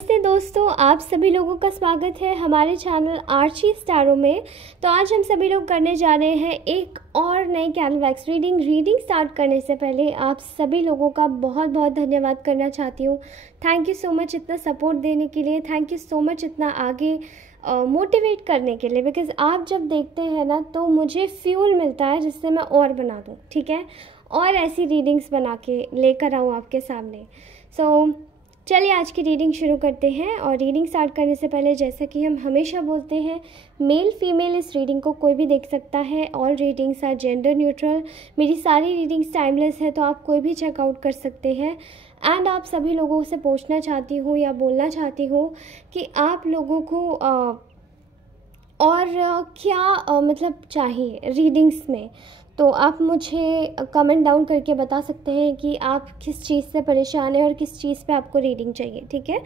नमस्ते दोस्तों, आप सभी लोगों का स्वागत है हमारे चैनल आर्ची स्टारों में। तो आज हम सभी लोग करने जा रहे हैं एक और नई कैंडल वैक्स रीडिंग स्टार्ट करने से पहले आप सभी लोगों का बहुत बहुत धन्यवाद करना चाहती हूँ। थैंक यू सो मच इतना सपोर्ट देने के लिए, थैंक यू सो मच इतना आगे मोटिवेट करने के लिए। बिकॉज़ आप जब देखते हैं ना तो मुझे फ्यूल मिलता है जिससे मैं और बना दूँ, ठीक है, और ऐसी रीडिंग्स बना के लेकर आऊँ आपके सामने। चलिए आज की रीडिंग शुरू करते हैं। और रीडिंग स्टार्ट करने से पहले जैसा कि हम हमेशा बोलते हैं, मेल फीमेल इस रीडिंग को कोई भी देख सकता है। All readings are gender neutral. मेरी सारी रीडिंग्स टाइमलेस है, तो आप कोई भी चेकआउट कर सकते हैं। एंड आप सभी लोगों से पूछना चाहती हूँ या बोलना चाहती हूँ कि आप लोगों को क्या मतलब चाहिए रीडिंग्स में, तो आप मुझे कमेंट डाउन करके बता सकते हैं कि आप किस चीज़ से परेशान हैं और किस चीज़ पे आपको रीडिंग चाहिए, ठीक है।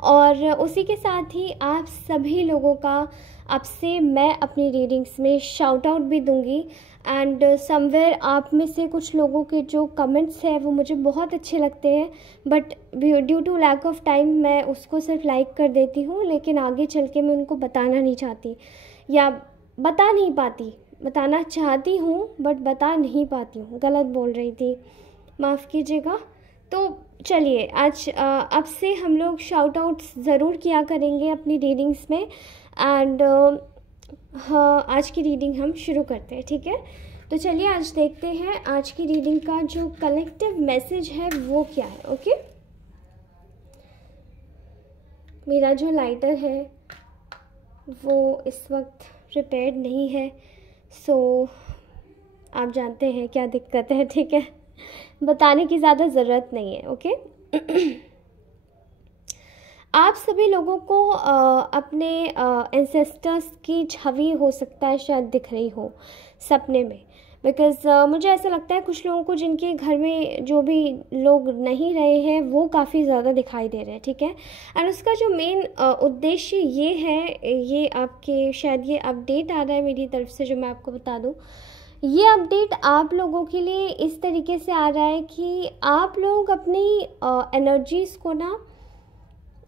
और उसी के साथ ही आप सभी लोगों का आपसे मैं अपनी रीडिंग्स में शाउट आउट भी दूंगी। एंड समवेयर आप में से कुछ लोगों के जो कमेंट्स हैं वो मुझे बहुत अच्छे लगते हैं, but due to lack of time मैं उसको सिर्फ लाइक कर देती हूँ, लेकिन आगे चल के मैं उनको बताना नहीं चाहती या बता नहीं पाती। बताना चाहती हूँ बट बता नहीं पाती हूँ, गलत बोल रही थी, माफ़ कीजिएगा। तो चलिए आज अब से हम लोग शाउट आउट्स ज़रूर किया करेंगे अपनी रीडिंग्स में। एंड हाँ, आज की रीडिंग हम शुरू करते हैं, ठीक है। तो चलिए आज देखते हैं आज की रीडिंग का जो कलेक्टिव मैसेज है वो क्या है। ओके, मेरा जो लाइटर है वो इस वक्त प्रिपेयर्ड नहीं है, सो आप जानते हैं क्या दिक्कत है, ठीक है, बताने की ज़्यादा ज़रूरत नहीं है। ओके आप सभी लोगों को अपने एंसेस्टर्स की छवि हो सकता है शायद दिख रही हो सपने में। बिकॉज़ मुझे ऐसा लगता है कुछ लोगों को जिनके घर में जो भी लोग नहीं रहे हैं वो काफ़ी ज़्यादा दिखाई दे रहे हैं, ठीक है। एंड उसका जो मेन उद्देश्य ये है, ये आपके शायद ये अपडेट आ रहा है मेरी तरफ से जो मैं आपको बता दूं। ये अपडेट आप लोगों के लिए इस तरीके से आ रहा है कि आप लोग अपनी एनर्जीज़ को ना,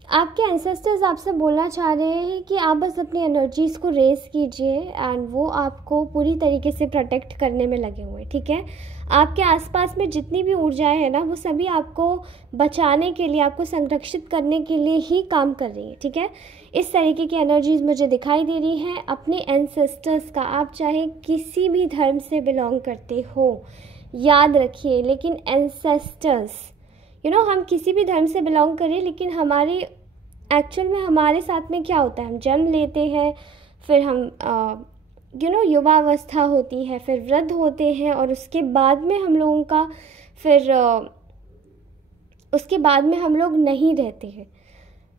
आपके एंसेस्टर्स आपसे बोलना चाह रहे हैं कि आप बस अपनी एनर्जीज़ को रेस कीजिए एंड वो आपको पूरी तरीके से प्रोटेक्ट करने में लगे हुए हैं, ठीक है। आपके आसपास में जितनी भी ऊर्जाएं हैं ना वो सभी आपको बचाने के लिए, आपको संरक्षित करने के लिए ही काम कर रही है, ठीक है। इस तरीके की एनर्जीज़ मुझे दिखाई दे रही हैं अपने एंसेस्टर्स का। आप चाहे किसी भी धर्म से बिलोंग करते हो, याद रखिए, लेकिन एंसेस्टर्स हम किसी भी धर्म से बिलोंग करें, लेकिन हमारे एक्चुअल में हमारे साथ में क्या होता है, हम जन्म लेते हैं, फिर हम युवावस्था होती है, फिर वृद्ध होते हैं, और उसके बाद में हम लोगों का फिर उसके बाद में हम लोग नहीं रहते हैं।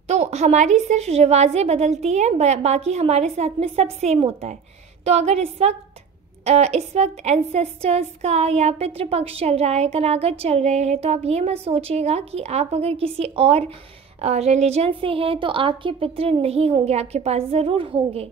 तो हमारी सिर्फ रिवाजें बदलती हैं, बाकी हमारे साथ में सब सेम होता है। तो अगर इस वक्त एंसेस्टर्स का या पितृपक्ष चल रहा है, कनागत चल रहे हैं, तो आप ये मत सोचिएगा कि आप अगर किसी और रिलीजन से हैं तो आपके पितृ नहीं होंगे, आपके पास ज़रूर होंगे,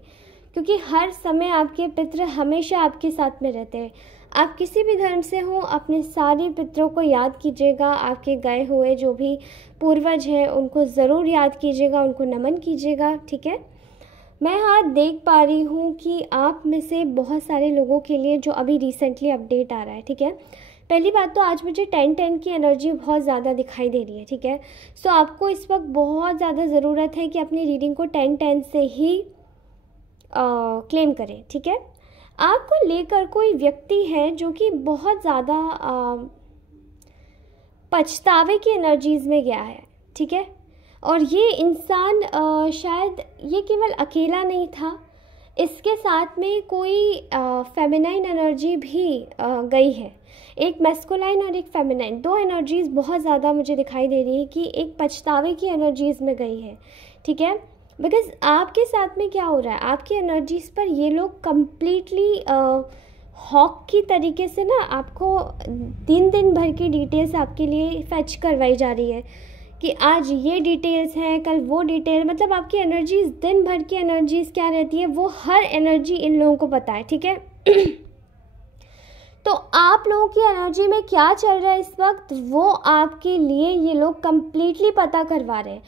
क्योंकि हर समय आपके पितृ हमेशा आपके साथ में रहते हैं। आप किसी भी धर्म से हो, अपने सारे पितरों को याद कीजिएगा, आपके गए हुए जो भी पूर्वज हैं उनको ज़रूर याद कीजिएगा, उनको नमन कीजिएगा, ठीक है। मैं हाँ देख पा रही हूँ कि आप में से बहुत सारे लोगों के लिए जो अभी रिसेंटली अपडेट आ रहा है, ठीक है। पहली बात तो आज मुझे 10-10 की एनर्जी बहुत ज़्यादा दिखाई दे रही है, ठीक है। सो आपको इस वक्त बहुत ज़्यादा ज़रूरत है कि अपनी रीडिंग को 10-10 से ही क्लेम करें, ठीक है। आपको लेकर कोई व्यक्ति है जो कि बहुत ज़्यादा पछतावे की एनर्जीज़ में गया है, ठीक है। और ये इंसान शायद ये केवल अकेला नहीं था, इसके साथ में कोई फेमिनाइन एनर्जी भी गई है। एक मैस्कुलाइन और एक फेमिनाइन, दो एनर्जीज़ बहुत ज़्यादा मुझे दिखाई दे रही है कि एक पछतावे की एनर्जीज़ में गई है, ठीक है। बिकॉज़ आपके साथ में क्या हो रहा है, आपकी एनर्जीज़ पर ये लोग कम्प्लीटली हॉक की तरीके से ना आपको दिन भर की डिटेल्स आपके लिए फैच करवाई जा रही है कि आज ये डिटेल्स हैं, कल वो डिटेल, मतलब आपकी एनर्जीज़, दिन भर की एनर्जीज़ क्या रहती है वो हर एनर्जी इन लोगों को पता है, ठीक है। तो आप लोगों की एनर्जी में क्या चल रहा है इस वक्त वो आपके लिए ये लोग कम्प्लीटली पता करवा रहे हैं।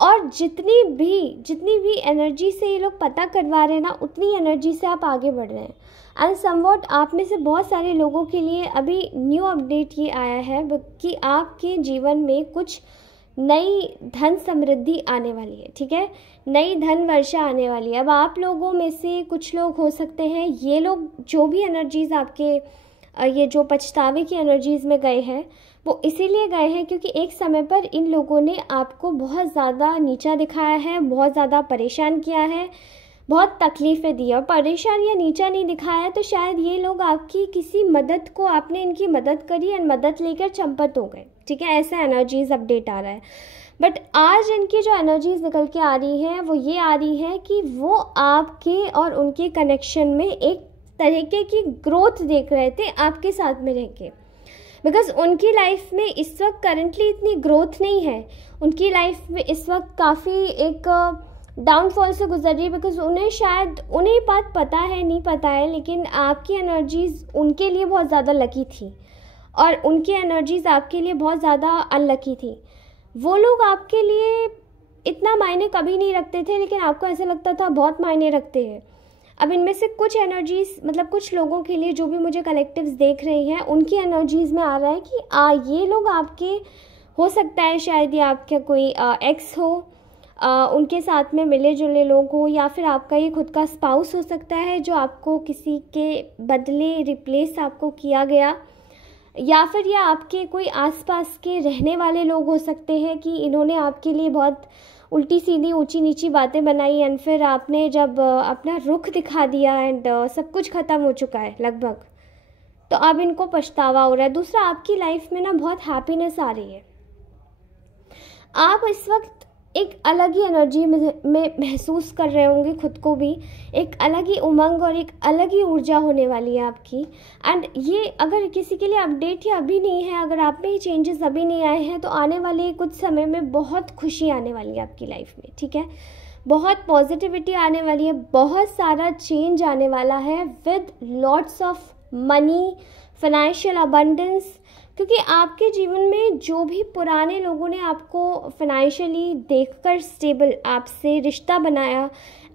और जितनी भी एनर्जी से ये लोग पता करवा रहे हैं ना, उतनी एनर्जी से आप आगे बढ़ रहे हैं। एंड समवॉट आप में से बहुत सारे लोगों के लिए अभी न्यू अपडेट ये आया है कि आपके जीवन में कुछ नई धन समृद्धि आने वाली है, ठीक है, नई धन वर्षा आने वाली है। अब आप लोगों में से कुछ लोग हो सकते हैं, ये लोग जो भी एनर्जीज़ आपके ये जो पछतावे की एनर्जीज़ में गए हैं वो इसीलिए गए हैं क्योंकि एक समय पर इन लोगों ने आपको बहुत ज़्यादा नीचा दिखाया है, बहुत ज़्यादा परेशान किया है, बहुत तकलीफ़ें दी। और परेशान या नीचा नहीं दिखाया तो शायद ये लोग आपकी किसी मदद को, आपने इनकी मदद करी और मदद लेकर चंपत हो गए, ठीक है, ऐसा एनर्जीज़ अपडेट आ रहा है। बट आज इनकी जो एनर्जीज़ निकल के आ रही है वो ये आ रही है कि वो आपके और उनके कनेक्शन में एक तरीके की ग्रोथ देख रहे थे आपके साथ में रह के, बिकॉज़ उनकी लाइफ में इस वक्त करंटली इतनी ग्रोथ नहीं है, उनकी लाइफ में इस वक्त काफ़ी एक डाउनफॉल से गुजर रही है। बिकॉज उन्हें बात पता है नहीं पता है, लेकिन आपकी एनर्जीज़ उनके लिए बहुत ज़्यादा लकी थी और उनकी एनर्जीज़ आपके लिए बहुत ज़्यादा अनलकी थी। वो लोग आपके लिए इतना मायने कभी नहीं रखते थे, लेकिन आपको ऐसे लगता था बहुत मायने रखते हैं। अब इनमें से कुछ एनर्जीज़, मतलब कुछ लोगों के लिए जो भी मुझे कलेक्टिव्स देख रही हैं, उनकी एनर्जीज़ में आ रहा है कि ये लोग आपके, हो सकता है शायद ये आपका कोई एक्स हो, उनके साथ में मिले जुले लोग हो, या फिर आपका ये खुद का स्पाउस हो सकता है जो आपको किसी के बदले रिप्लेस आपको किया गया, या फिर ये आपके कोई आसपास के रहने वाले लोग हो सकते हैं कि इन्होंने आपके लिए बहुत उल्टी सीधी ऊंची नीची बातें बनाई एंड फिर आपने जब अपना रुख दिखा दिया एंड सब कुछ ख़त्म हो चुका है लगभग, तो अब इनको पछतावा हो रहा है। दूसरा, आपकी लाइफ में ना बहुत हैप्पीनेस आ रही है, आप इस वक्त एक अलग ही एनर्जी में महसूस कर रहे होंगे खुद को भी, एक अलग ही उमंग और एक अलग ही ऊर्जा होने वाली है आपकी। एंड ये अगर किसी के लिए अपडेट ही अभी नहीं है, अगर आप में ही चेंजेस अभी नहीं आए हैं, तो आने वाले कुछ समय में बहुत खुशी आने वाली है आपकी लाइफ में, ठीक है, बहुत पॉजिटिविटी आने वाली है, बहुत सारा चेंज आने वाला है with lots of money, financial abundance. क्योंकि आपके जीवन में जो भी पुराने लोगों ने आपको फाइनेंशियली देखकर स्टेबल आपसे रिश्ता बनाया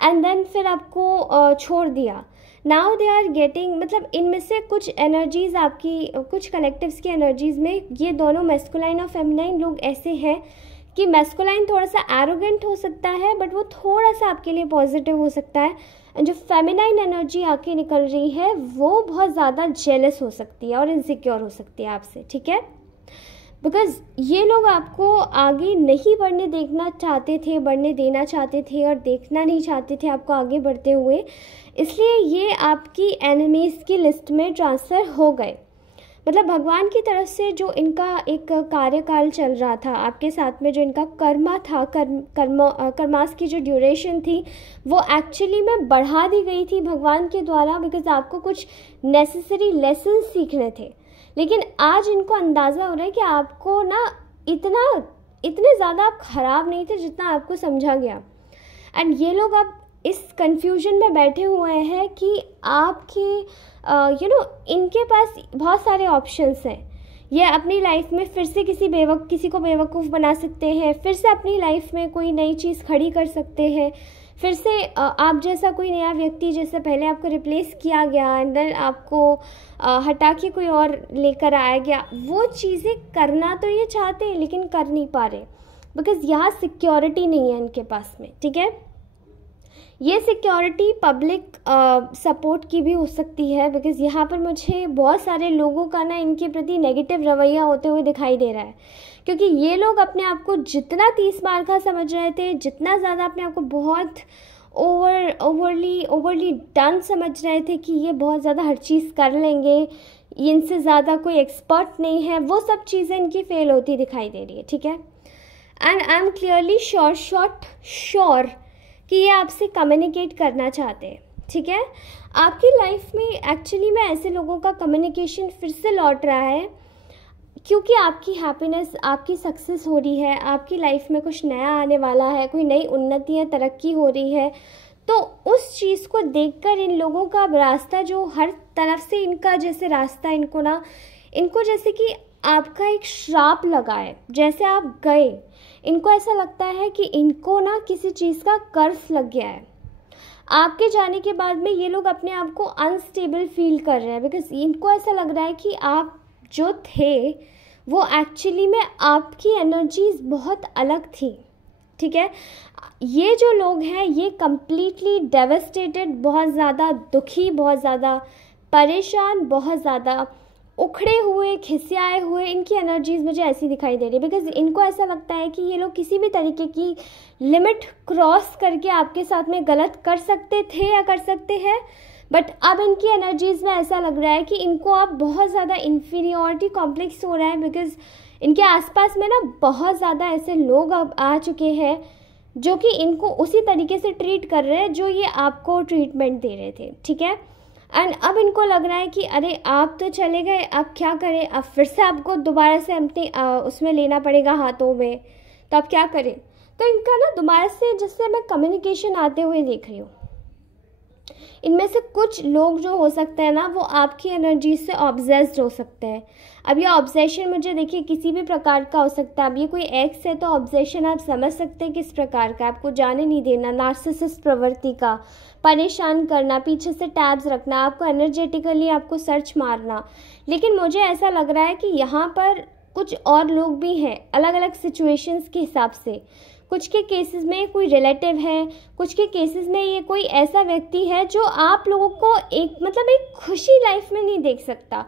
एंड देन फिर आपको छोड़ दिया, नाउ दे आर गेटिंग, मतलब इनमें से कुछ एनर्जीज़ आपकी, कुछ कलेक्टिव्स की एनर्जीज़ में ये दोनों मैस्कुलाइन और फेमिनाइन लोग ऐसे हैं कि मैस्कुलाइन थोड़ा सा एरोगेंट हो सकता है बट वो थोड़ा सा आपके लिए पॉजिटिव हो सकता है, जो फेमिनाइन एनर्जी आके निकल रही है वो बहुत ज़्यादा जेलस हो सकती है और इनसिक्योर हो सकती है आपसे, ठीक है, बिकॉज़ ये लोग आपको आगे नहीं बढ़ने देखना चाहते थे, बढ़ने देना चाहते थे और देखना नहीं चाहते थे आपको आगे बढ़ते हुए, इसलिए ये आपकी एनिमीज़ की लिस्ट में ट्रांसफ़र हो गए। मतलब भगवान की तरफ से जो इनका एक कार्यकाल चल रहा था आपके साथ में, जो इनका कर्मा था, कर्मास की जो ड्यूरेशन थी वो एक्चुअली में बढ़ा दी गई थी भगवान के द्वारा, बिकॉज आपको कुछ नेसेसरी लेसन सीखने थे। लेकिन आज इनको अंदाज़ा हो रहा है कि आपको ना इतने ज़्यादा आप ख़राब नहीं थे जितना आपको समझा गया। एंड ये लोग अब इस कंफ्यूजन में बैठे हुए हैं कि आपके इनके पास बहुत सारे ऑप्शंस हैं, ये अपनी लाइफ में फिर से किसी को बेवकूफ़ बना सकते हैं, फिर से अपनी लाइफ में कोई नई चीज़ खड़ी कर सकते हैं, फिर से आप जैसा कोई नया व्यक्ति, जैसे पहले आपको रिप्लेस किया गया एंड देन आपको हटा के कोई और लेकर आया गया, वो चीज़ें करना तो ये चाहते हैं लेकिन कर नहीं पा रहे, बिकॉज़ यहाँ सिक्योरिटी नहीं है इनके पास में, ठीक है। ये सिक्योरिटी पब्लिक सपोर्ट की भी हो सकती है, बिकॉज़ यहाँ पर मुझे बहुत सारे लोगों का ना इनके प्रति नेगेटिव रवैया होते हुए दिखाई दे रहा है, क्योंकि ये लोग अपने आप को जितना 30 मार्का समझ रहे थे, जितना ज़्यादा अपने आप को बहुत ओवरली डन समझ रहे थे कि ये बहुत ज़्यादा हर चीज़ कर लेंगे, इनसे ज़्यादा कोई एक्सपर्ट नहीं है, वो सब चीज़ें इनकी फेल होती दिखाई दे रही है, ठीक है। And I am clearly sure कि ये आपसे कम्युनिकेट करना चाहते हैं, ठीक है। आपकी लाइफ में एक्चुअली में ऐसे लोगों का कम्युनिकेशन फिर से लौट रहा है, क्योंकि आपकी हैप्पीनेस, आपकी सक्सेस हो रही है, आपकी लाइफ में कुछ नया आने वाला है, कोई नई उन्नति या तरक्की हो रही है, तो उस चीज़ को देखकर इन लोगों का रास्ता, जो हर तरफ से इनका जैसे रास्ता, इनको जैसे कि आपका एक श्राप लगा है, जैसे आप गए, इनको ऐसा लगता है कि इनको ना किसी चीज़ का कर्ज लग गया है। आपके जाने के बाद में ये लोग अपने आप को अनस्टेबल फील कर रहे हैं, बिकॉज इनको ऐसा लग रहा है कि आप जो थे वो एक्चुअली में आपकी एनर्जीज बहुत अलग थी। ठीक है, ये जो लोग हैं ये कम्प्लीटली डेवस्टेटेड, बहुत ज़्यादा दुखी, बहुत ज़्यादा परेशान, बहुत ज़्यादा उखड़े हुए, खिसियाए हुए, इनकी एनर्जीज मुझे ऐसी दिखाई दे रही है। बिकॉज इनको ऐसा लगता है कि ये लोग किसी भी तरीके की लिमिट क्रॉस करके आपके साथ में गलत कर सकते थे या कर सकते हैं, बट अब इनकी एनर्जीज में ऐसा लग रहा है कि इनको अब बहुत ज़्यादा इन्फीरियॉरिटी कॉम्प्लेक्स हो रहा है। बिकॉज इनके आसपास में ना बहुत ज़्यादा ऐसे लोग अब आ चुके हैं जो कि इनको उसी तरीके से ट्रीट कर रहे हैं जो ये आपको ट्रीटमेंट दे रहे थे। ठीक है, एंड अब इनको लग रहा है कि अरे आप तो चले गए, अब क्या करें, अब फिर से आपको दोबारा से अपने उसमें लेना पड़ेगा हाथों में, तो आप क्या करें। तो इनका ना दोबारा से जिससे मैं कम्युनिकेशन आते हुए देख रही हूँ। इनमें से कुछ लोग जो हो सकते हैं ना वो आपकी एनर्जी से ऑब्सेस्ड हो सकते हैं। अब ये ऑब्सेशन मुझे देखिए किसी भी प्रकार का हो सकता है। अब ये कोई एक्स है तो ऑब्सेशन आप समझ सकते हैं किस प्रकार का, आपको जाने नहीं देना, नार्सिसिस्ट प्रवृत्ति का, परेशान करना, पीछे से टैब्स रखना, आपको एनर्जेटिकली आपको सर्च मारना। लेकिन मुझे ऐसा लग रहा है कि यहाँ पर कुछ और लोग भी हैं अलग अलग सिचुएशंस के हिसाब से। कुछ के केसेस में कोई रिलेटिव है, कुछ के केसेस में ये कोई ऐसा व्यक्ति है जो आप लोगों को एक खुशी लाइफ में नहीं देख सकता,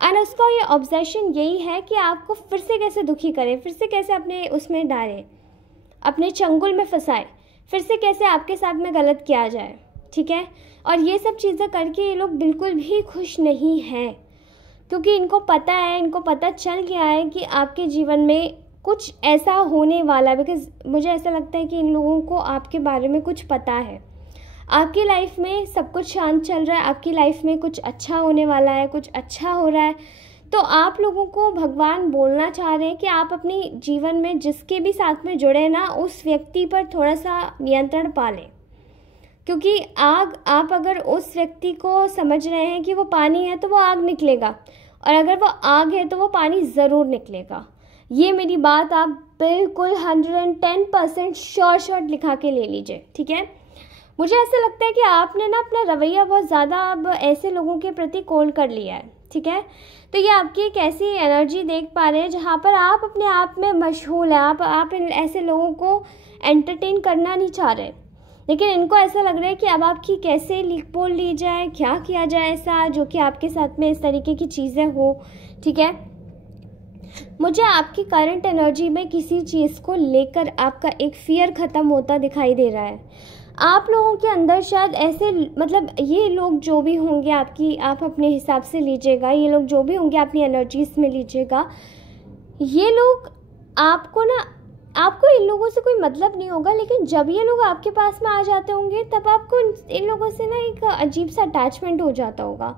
एंड उसका ये ऑब्सेशन यही है कि आपको फिर से कैसे दुखी करें, फिर से कैसे अपने उसमें डालें, अपने चंगुल में फंसाए, फिर से कैसे आपके साथ में गलत किया जाए। ठीक है, और ये सब चीज़ें करके ये लोग बिल्कुल भी खुश नहीं हैं, क्योंकि इनको पता है, इनको पता चल गया है कि आपके जीवन में कुछ ऐसा होने वाला है। बिकॉज मुझे ऐसा लगता है कि इन लोगों को आपके बारे में कुछ पता है। आपकी लाइफ में सब कुछ शांत चल रहा है, आपकी लाइफ में कुछ अच्छा होने वाला है, कुछ अच्छा हो रहा है, तो आप लोगों को भगवान बोलना चाह रहे हैं कि आप अपनी जीवन में जिसके भी साथ में जुड़े ना, उस व्यक्ति पर थोड़ा सा नियंत्रण पा लें। क्योंकि आप अगर उस व्यक्ति को समझ रहे हैं कि वो पानी है तो वो आग निकलेगा, और अगर वो आग है तो वो पानी ज़रूर निकलेगा। ये मेरी बात आप बिल्कुल 110% शॉर्ट लिखा के ले लीजिए। ठीक है, मुझे ऐसा लगता है कि आपने ना अपना रवैया बहुत ज़्यादा अब ऐसे लोगों के प्रति कोल्ड कर लिया है। ठीक है, तो ये आपकी एक ऐसी एनर्जी देख पा रहे हैं जहाँ पर आप अपने आप में मशगूल हैं, आप इन ऐसे लोगों को एंटरटेन करना नहीं चाह रहे, लेकिन इनको ऐसा लग रहा है कि अब आपकी कैसे बोल ली जाए, क्या किया जाए ऐसा जो कि आपके साथ में इस तरीके की चीज़ें हो। ठीक है, मुझे आपकी करंट एनर्जी में किसी चीज़ को लेकर आपका एक फियर ख़त्म होता दिखाई दे रहा है। आप लोगों के अंदर शायद ऐसे ये लोग जो भी होंगे आप अपने हिसाब से लीजिएगा, ये लोग जो भी होंगे अपनी एनर्जीज में लीजिएगा। ये लोग आपको इन लोगों से कोई मतलब नहीं होगा, लेकिन जब ये लोग आपके पास में आ जाते होंगे तब आपको इन लोगों से ना एक अजीब सा अटैचमेंट हो जाता होगा,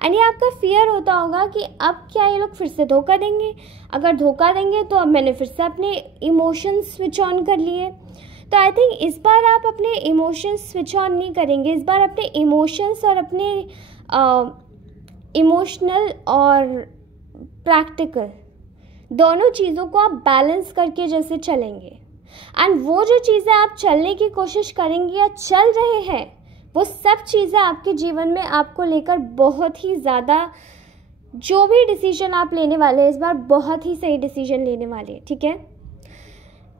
यानी आपका फियर होता होगा कि अब क्या ये लोग फिर से धोखा देंगे। अगर धोखा देंगे तो अब मैंने फिर से अपने इमोशंस स्विच ऑन कर लिए। तो आई थिंक इस बार आप अपने इमोशंस स्विच ऑन नहीं करेंगे, इस बार अपने इमोशंस और अपने इमोशनल और प्रैक्टिकल दोनों चीज़ों को आप बैलेंस करके जैसे चलेंगे, एंड वो जो चीज़ें आप चलने की कोशिश करेंगे या चल रहे हैं वो सब चीज़ें आपके जीवन में आपको लेकर बहुत ही ज़्यादा, जो भी डिसीजन आप लेने वाले हैं इस बार बहुत ही सही डिसीजन लेने वाले हैं। ठीक है,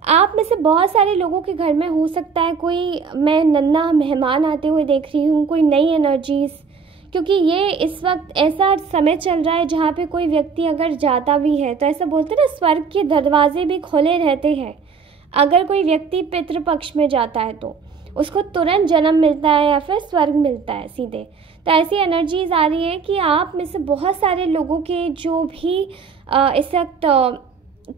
आप में से बहुत सारे लोगों के घर में हो सकता है कोई मैं नन्हा मेहमान आते हुए देख रही हूँ, कोई नई एनर्जीज, क्योंकि ये इस वक्त ऐसा समय चल रहा है जहाँ पे कोई व्यक्ति अगर जाता भी है तो ऐसा बोलते हैं ना, स्वर्ग के दरवाजे भी खुले रहते हैं। अगर कोई व्यक्ति पितृपक्ष में जाता है तो उसको तुरंत जन्म मिलता है या फिर स्वर्ग मिलता है सीधे। तो ऐसी एनर्जीज आ रही है कि आप में से बहुत सारे लोगों के जो भी इस वक्त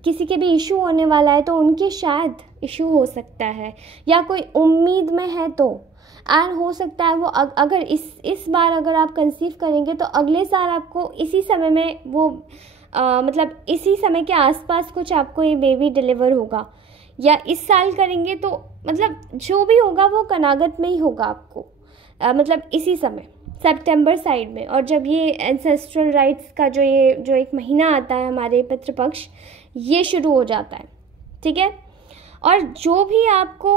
किसी के भी इशू होने वाला है तो उनके शायद इशू हो सकता है, या कोई उम्मीद में है तो, एंड हो सकता है वो अगर इस बार अगर आप कंसीव करेंगे तो अगले साल आपको इसी समय में वो मतलब इसी समय के आसपास कुछ आपको ये बेबी डिलीवर होगा, या इस साल करेंगे तो मतलब जो भी होगा वो कनागत में ही होगा आपको, मतलब इसी समय सितंबर साइड में। और जब ये एंसेस्ट्रल राइट्स का जो एक महीना आता है हमारे पितृपक्ष, ये शुरू हो जाता है। ठीक है, और जो भी आपको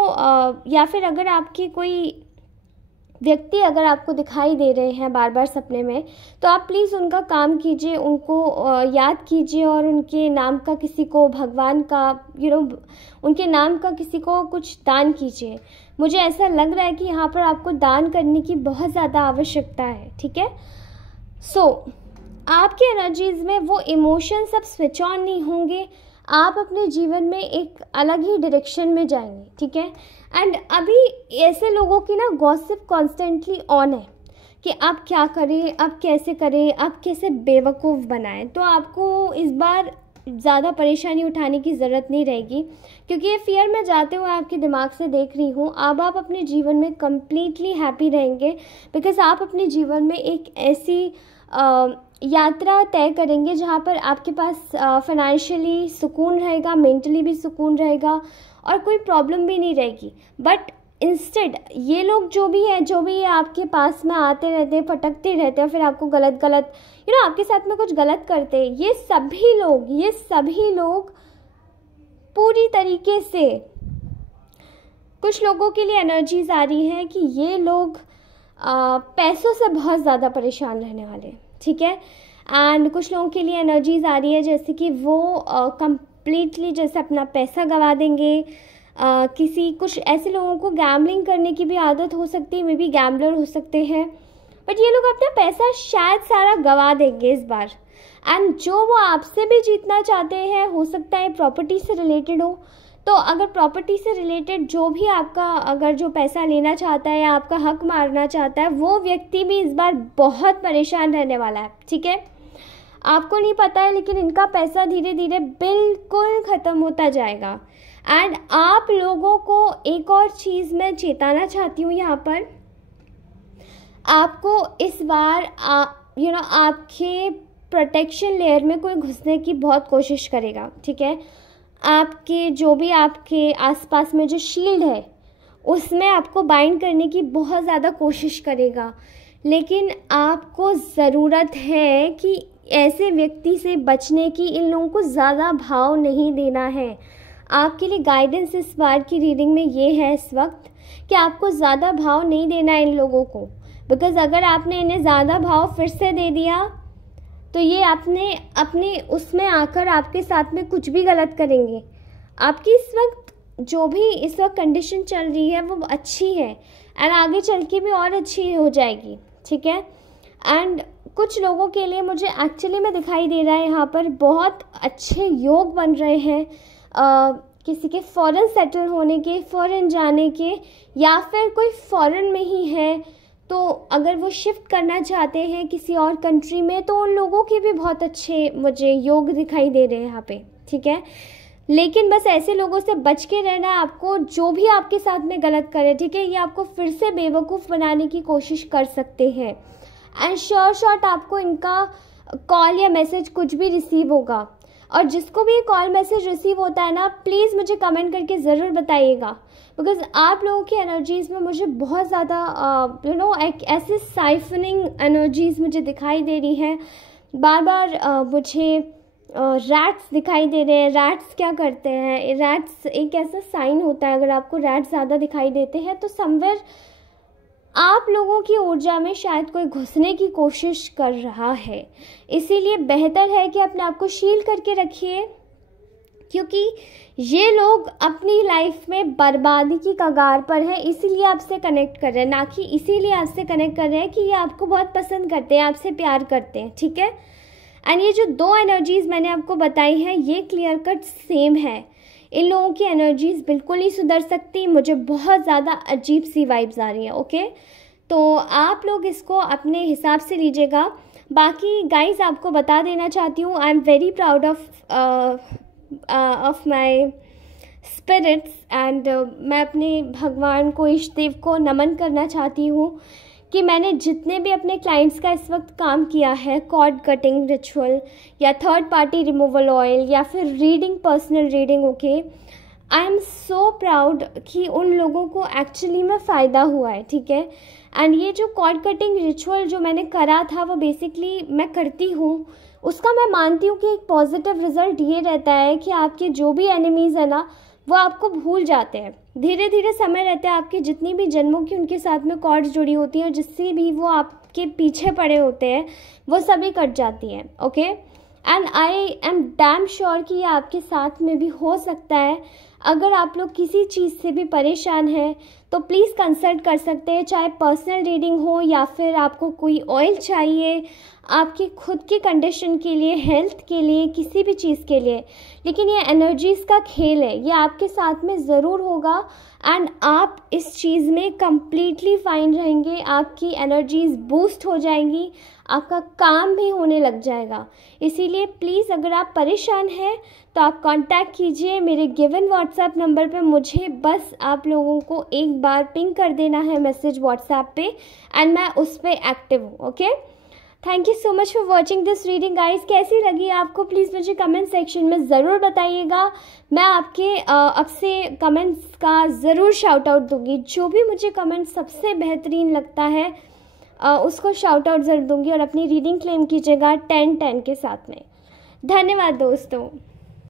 या फिर अगर आपकी कोई व्यक्ति अगर आपको दिखाई दे रहे हैं बार बार सपने में, तो आप प्लीज़ उनका काम कीजिए, उनको याद कीजिए और उनके नाम का किसी को भगवान का उनके नाम का किसी को कुछ दान कीजिए। मुझे ऐसा लग रहा है कि यहाँ पर आपको दान करने की बहुत ज़्यादा आवश्यकता है, ठीक है। सो आपके एनर्जीज़ में वो इमोशंस अब स्विच ऑन नहीं होंगे, आप अपने जीवन में एक अलग ही डायरेक्शन में जाएंगे, ठीक है। एंड अभी ऐसे लोगों की ना गॉसिप कॉन्स्टेंटली ऑन है कि आप क्या करें, आप कैसे करें, आप कैसे बेवकूफ़ बनाएं। तो आपको इस बार ज़्यादा परेशानी उठाने की ज़रूरत नहीं रहेगी, क्योंकि ये फियर में जाते हुए आपके दिमाग से देख रही हूँ। अब आप अपने जीवन में कम्प्लीटली हैप्पी रहेंगे, बिकॉज़ आप अपने जीवन में एक ऐसी यात्रा तय करेंगे जहाँ पर आपके पास फाइनेंशियली सुकून रहेगा, मेंटली भी सुकून रहेगा और कोई प्रॉब्लम भी नहीं रहेगी। बट इंस्टेड ये लोग जो भी आपके पास में आते रहते हैं, फटकते रहते हैं, फिर आपको गलत आपके साथ में कुछ गलत करते हैं, ये सभी लोग पूरी तरीके से, कुछ लोगों के लिए एनर्जीज आ रही है कि ये लोग पैसों से बहुत ज़्यादा परेशान रहने वाले हैं, ठीक है। एंड कुछ लोगों के लिए एनर्जीज आ रही है जैसे कि वो कम्प्लीटली जैसे अपना पैसा गंवा देंगे। कुछ ऐसे लोगों को गैम्बलिंग करने की भी आदत हो सकती है, मे बी गैम्बलर हो सकते हैं, बट ये लोग अपना पैसा शायद सारा गंवा देंगे इस बार। एंड जो वो आपसे भी जीतना चाहते हैं, हो सकता है प्रॉपर्टी से रिलेटेड हो, तो अगर प्रॉपर्टी से रिलेटेड जो भी आपका अगर जो पैसा लेना चाहता है या आपका हक मारना चाहता है, वो व्यक्ति भी इस बार बहुत परेशान रहने वाला है, ठीक है। आपको नहीं पता है, लेकिन इनका पैसा धीरे धीरे बिल्कुल ख़त्म होता जाएगा। एंड आप लोगों को एक और चीज़ मैं चेताना चाहती हूँ यहाँ पर, आपको इस बार आपके प्रोटेक्शन लेयर में कोई घुसने की बहुत कोशिश करेगा, ठीक है। आपके जो भी आपके आसपास में जो शील्ड है उसमें आपको बाइंड करने की बहुत ज़्यादा कोशिश करेगा, लेकिन आपको ज़रूरत है कि ऐसे व्यक्ति से बचने की। इन लोगों को ज़्यादा भाव नहीं देना है। आपके लिए गाइडेंस इस बार की रीडिंग में ये है इस वक्त कि आपको ज़्यादा भाव नहीं देना है इन लोगों को, बिकॉज़ अगर आपने इन्हें ज़्यादा भाव फिर से दे दिया तो ये अपने उसमें आकर आपके साथ में कुछ भी गलत करेंगे। आपकी जो भी इस वक्त कंडीशन चल रही है वो अच्छी है एंड आगे चल के भी और अच्छी हो जाएगी, ठीक है। एंड कुछ लोगों के लिए मुझे एक्चुअली में दिखाई दे रहा है यहाँ पर बहुत अच्छे योग बन रहे हैं, किसी के फॉरेन सेटल होने के, फॉरेन जाने के, या फिर कोई फॉरेन में ही है तो अगर वो शिफ्ट करना चाहते हैं किसी और कंट्री में, तो उन लोगों के भी बहुत अच्छे मुझे योग दिखाई दे रहे हैं यहाँ पे, ठीक है। लेकिन बस ऐसे लोगों से बच के रहना है आपको, जो भी आपके साथ में गलत करे, ठीक है। ये आपको फिर से बेवकूफ़ बनाने की कोशिश कर सकते हैं। एंड शॉर्ट आपको इनका कॉल या मैसेज कुछ भी रिसीव होगा, और जिसको भी कॉल मैसेज रिसीव होता है ना, प्लीज़ मुझे कमेंट करके ज़रूर बताइएगा, बिकॉज़ आप लोगों की एनर्जीज़ में मुझे बहुत ज़्यादा एक ऐसे साइफनिंग एनर्जीज़ मुझे दिखाई दे रही है। बार बार मुझे रैट्स दिखाई दे रहे हैं। रैट्स क्या करते हैं, रैट्स एक ऐसा साइन होता है, अगर आपको रैट्स ज़्यादा दिखाई देते हैं तो समवेयर आप लोगों की ऊर्जा में शायद कोई घुसने की कोशिश कर रहा है। इसीलिए बेहतर है कि अपने आप को शील्ड करके रखिए, क्योंकि ये लोग अपनी लाइफ में बर्बादी की कगार पर है, इसीलिए आपसे कनेक्ट कर रहे हैं, ना कि इसीलिए आपसे कनेक्ट कर रहे हैं कि ये आपको बहुत पसंद करते हैं, आपसे प्यार करते हैं, ठीक है। एंड ये जो दो एनर्जीज़ मैंने आपको बताई हैं, ये क्लियर कट सेम है। इन लोगों की एनर्जीज़ बिल्कुल नहीं सुधर सकती। मुझे बहुत ज़्यादा अजीब सी वाइब्स आ रही हैं, ओके। तो आप लोग इसको अपने हिसाब से लीजिएगा। बाकी गाइस आपको बता देना चाहती हूँ, I am very proud of my spirits and मैं अपने भगवान को, इष्ट देव को नमन करना चाहती हूँ कि मैंने जितने भी अपने क्लाइंट्स का इस वक्त काम किया है, कॉर्ड कटिंग रिचुअल या थर्ड पार्टी रिमूवल ऑयल या फिर reading, personal reading, okay, I am so proud कि उन लोगों को एक्चुअली में फ़ायदा हुआ है, ठीक है। एंड ये जो कॉर्ड कटिंग रिचुअल जो मैंने करा था, वो बेसिकली मैं करती हूँ, उसका मैं मानती हूँ कि एक पॉजिटिव रिजल्ट ये रहता है कि आपके जो भी एनिमीज़ है ना, वो आपको भूल जाते हैं। धीरे धीरे समय रहते हैं आपकी जितनी भी जन्मों की उनके साथ में कॉर्ड्स जुड़ी होती हैं, जिससे भी वो आपके पीछे पड़े होते हैं, वो सभी कट जाती हैं। Okay, and I am damn sure कि ये आपके साथ में भी हो सकता है। अगर आप लोग किसी चीज़ से भी परेशान हैं तो प्लीज़ कंसल्ट कर सकते हैं, चाहे पर्सनल रीडिंग हो या फिर आपको कोई ऑयल चाहिए आपकी खुद की कंडीशन के लिए, हेल्थ के लिए, किसी भी चीज़ के लिए। लेकिन ये एनर्जीज़ का खेल है, ये आपके साथ में ज़रूर होगा एंड आप इस चीज़ में कम्प्लीटली फाइन रहेंगे। आपकी एनर्जीज़ बूस्ट हो जाएंगी, आपका काम भी होने लग जाएगा। इसीलिए प्लीज़ अगर आप परेशान हैं तो आप कांटेक्ट कीजिए मेरे गिवन व्हाट्सएप नंबर पे। मुझे बस आप लोगों को एक बार पिंग कर देना है मैसेज व्हाट्सएप पे एंड मैं उस पर एक्टिव हूँ। Okay, thank you so much for watching this reading guys. कैसी लगी आपको प्लीज़ मुझे कमेंट सेक्शन में ज़रूर बताइएगा। मैं आपके अब से कमेंट्स का ज़रूर शाउट आउट दूंगी। जो भी मुझे कमेंट सबसे बेहतरीन लगता है उसको शाउट आउट ज़रूर दूंगी। और अपनी रीडिंग क्लेम कीजिएगा 10-10 के साथ में। धन्यवाद दोस्तों।